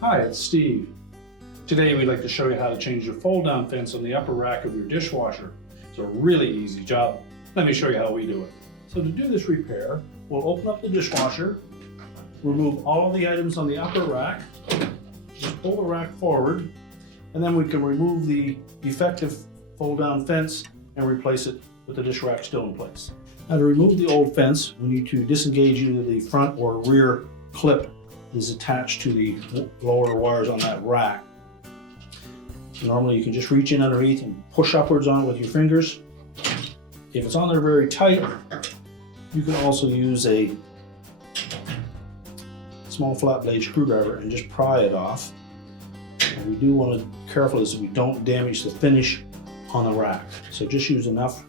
Hi, it's Steve. Today we'd like to show you how to change the fold-down fence on the upper rack of your dishwasher. It's a really easy job. Let me show you how we do it. So to do this repair, we'll open up the dishwasher, remove all of the items on the upper rack, just pull the rack forward, and then we can remove the defective fold-down fence and replace it with the dish rack still in place. Now to remove the old fence, we need to disengage either the front or rear clip that is attached to the lower wires on that rack. Normally you can just reach in underneath and push upwards on it with your fingers. If it's on there very tight, you can also use a small flat blade screwdriver and just pry it off. And we do want to be careful as we don't damage the finish on the rack. So just use enough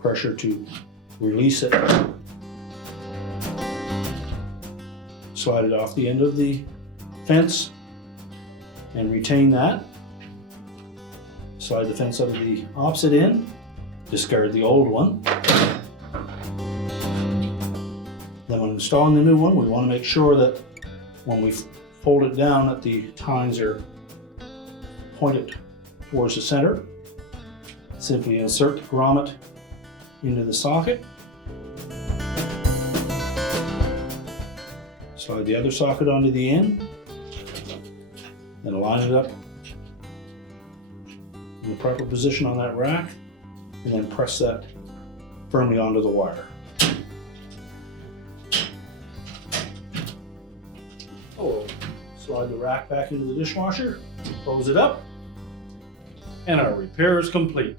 pressure to release it. Slide it off the end of the fence and retain that. Slide the fence out of the opposite end, discard the old one. Then when installing the new one, we want to make sure that when we fold it down that the tines are pointed towards the center. Simply insert the grommet into the socket. Slide the other socket onto the end, then line it up in the proper position on that rack, and then press that firmly onto the wire. So slide the rack back into the dishwasher, close it up, and our repair is complete.